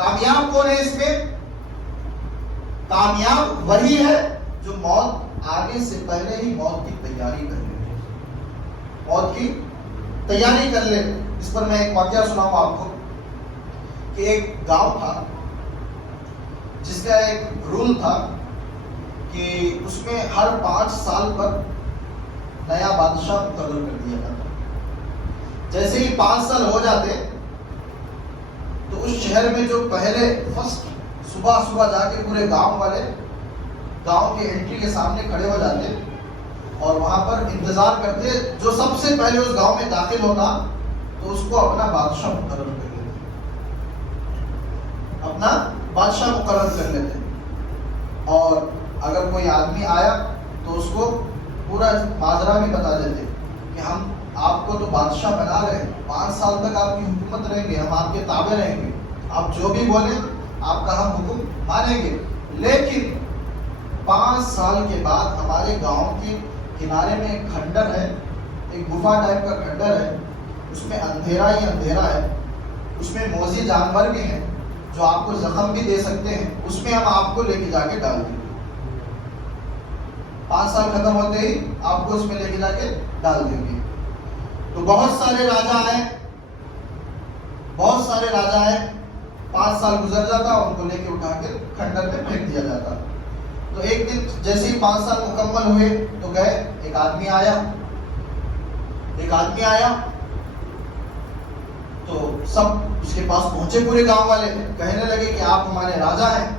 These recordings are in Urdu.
کامیاب کون ہے اس میں؟ کامیاب وہی ہے جو موت آنے سے پہلے ہی موت کی تیاری کر لے، موت کی تیاری کر لے۔ اس پر میں ایک واقعہ سناؤں آپ کو کہ ایک گاؤں تھا جس کا ایک رول تھا کہ اس میں ہر 5 سال پر نیا بادشاہ مقرر کر دیا جاتا۔ جیسے ہی 5 سال ہو جاتے تو اس شہر میں جو پہلے فرسٹ صبح جا کے پورے گاؤں والے گاؤں کے انٹری کے سامنے کھڑے ہو جاتے اور وہاں پر انتظار کرتے، جو سب سے پہلے اس گاؤں میں داخل ہوتا تو اس کو اپنا بادشاہ مقرر کر لیتے، اپنا بادشاہ مقرر کر لیتے۔ اور اگر کوئی آدمی آیا تو اس کو پورا ماجرا بھی بتا دیتے کہ ہم آپ کو تو بادشاہ بنا رہے ہیں، 5 سال تک آپ کی حکومت رہیں گے، ہم آپ کے تابع رہیں گے، آپ جو بھی بولیں آپ کا ہم حکم مانیں گے، لیکن 5 سال کے بعد ہمارے گاؤں کے کنارے میں ایک کھنڈر ہے، ایک گفا ٹائپ کا کھنڈر ہے، اس میں اندھیرا ہی اندھیرا ہے، اس میں موذی جانور بھی ہیں جو آپ کو زخم بھی دے سکتے ہیں، اس میں ہم آپ کو لے کے جا کے ڈال دیں گے۔ 5 سال ختم ہوتے ہی آپ کو اس میں لے کے جا کے ڈال دیں گے۔ تو بہت سارے راجا آئے، 5 سال گزر جاتا، ان کو لے کے اٹھا کے کھنڈر میں پھینک دیا جاتا۔ تو ایک دن جیسے ہی 5 سال مکمل ہوئے تو گئے، ایک آدمی آیا تو سب اس کے پاس پہنچے، پورے گاؤں والے کہنے لگے کہ آپ ہمارے راجا ہیں،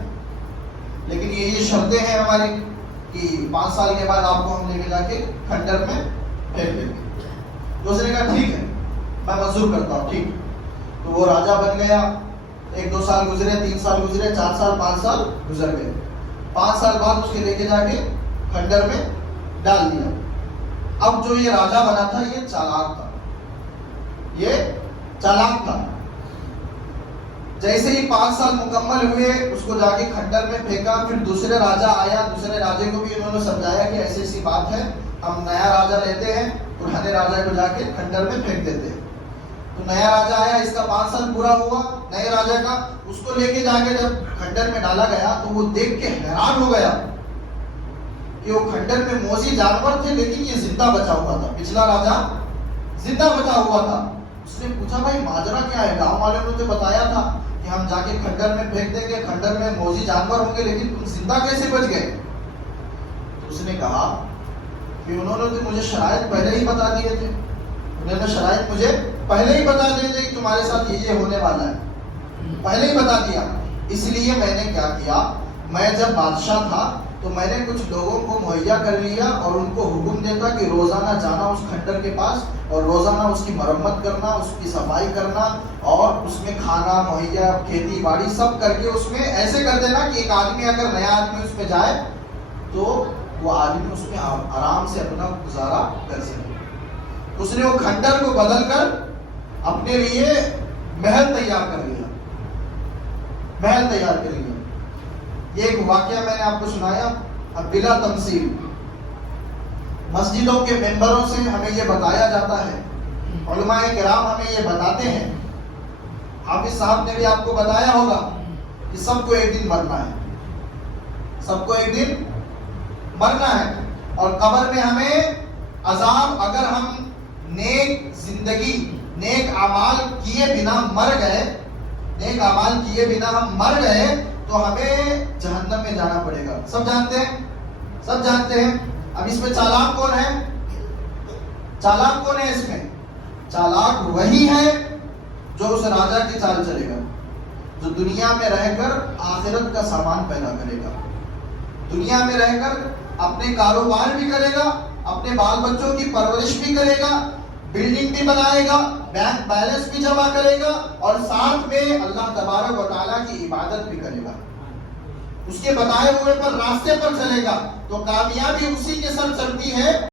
لیکن یہ شرطیں ہیں ہماری کہ 5 سال کے بعد آپ کو ہم لے کے جا کے کھنڈر میں پھینک دیں گے۔ تو اس نے کہا ٹھیک ہے، میں منظور کرتا ہوں، ٹھیک۔ تو وہ راجا بن گیا، 1-2 سال گزرے، 3 سال گزرے، 4 سال 5 سال گزر گئے۔ 5 سال بعد اس کے لے کے جا کے کھنڈر میں ڈال دیا۔ اب جو یہ راجا بنا تھا یہ چالاک تھا۔ جیسے ہی 5 سال مکمل ہوئے اس کو جا کے کھنڈر میں پھینکا، پھر دوسرے راجا آیا، دوسرے راجے کو بھی انہوں نے سمجھایا کہ ایسی ایسی بات ہے، ہم نیا راجا لیتے ہیں، پرانے راجا کو جا کے کھنڈر میں پھینک دیتے ہیں۔ تو نیا راجا آیا، اس کا 5 سال پورا ہوا نئے راجا کا، اس کو لے کے جا کے جب کھنڈر میں ڈالا گیا تو وہ دیکھ کے حیران ہو گیا کہ وہ کھنڈر میں موذی جانور تھے لیکن یہ زندہ بچا ہوا تھا، پچھلا راجا زندہ بچا ہوا تھا۔ اس نے پوچھا بھائی ماجرا کیا ہے؟ گاؤں والوں نے تو بتایا تھا کہ ہم جا کے کھنڈر میں پھینک دیں گے، کھنڈر میں موذی جانور ہوں گے، لیکن تم زندہ کیسے بچ گئے؟ تو اس نے کہا کہ انہوں نے تو مجھے شرائط پہلے ہی بتا دیے تھے، انہوں نے شرائط مجھے پہلے ہی بتا دیے تھے کہ تمہارے ساتھ یہ ہونے والا ہے، پہلے ہی بتا دیا۔ اس لیے میں نے کیا کیا، میں جب بادشاہ تھا تو میں نے کچھ لوگوں کو مہیا کر لیا اور ان کو حکم دیتا کہ روزانہ جانا اس کھنڈر کے پاس اور روزانہ اس کی مرمت کرنا، اس کی صفائی کرنا اور اس میں کھانا مہیا، کھیتی باڑی سب کر کے اس میں ایسے کر دینا کہ ایک آدمی اگر نیا آدمی اس میں جائے تو وہ آدمی اس میں آرام سے اپنا گزارا کر سکے۔ اس نے وہ کھنڈر کو بدل کر اپنے لیے محل تیار کر لیا۔ یہ ایک واقعہ میں نے آپ کو سنایا، اب بلا تمثیل۔ مسجدوں کے ممبروں سے ہمیں یہ بتایا جاتا ہے، علماء کرام ہمیں یہ بتاتے ہیں، حافظ صاحب نے بھی آپ کو بتایا ہوگا کہ سب کو ایک دن مرنا ہے، سب کو ایک دن مرنا ہے، اور قبر میں ہمیں عذاب، اگر ہم نیک زندگی، نیک اعمال کیے بنا مر گئے، نیک اعمال کیے بنا ہم مر گئے تو ہمیں جہنم میں جانا پڑے گا۔ سب جانتے ہیں۔ اب اس میں چالاک کون ہے؟ اس میں چالاک وہی ہے جو اس راجا کی چال چلے گا، جو دنیا میں رہ کر آخرت کا سامان پیدا کرے گا، دنیا میں رہ کر اپنے کاروبار بھی کرے گا، اپنے بال بچوں کی پرورش بھی کرے گا، بلڈنگ بھی بنائے گا، بینک بیلنس بھی جمع کرے گا، اور ساتھ میں اللہ تبارک و تعالیٰ کی عبادت بھی کرے گا، اس کے بتائے ہوئے پر راستے پر چلے گا۔ تو کامیابی اسی کے ساتھ چلتی ہے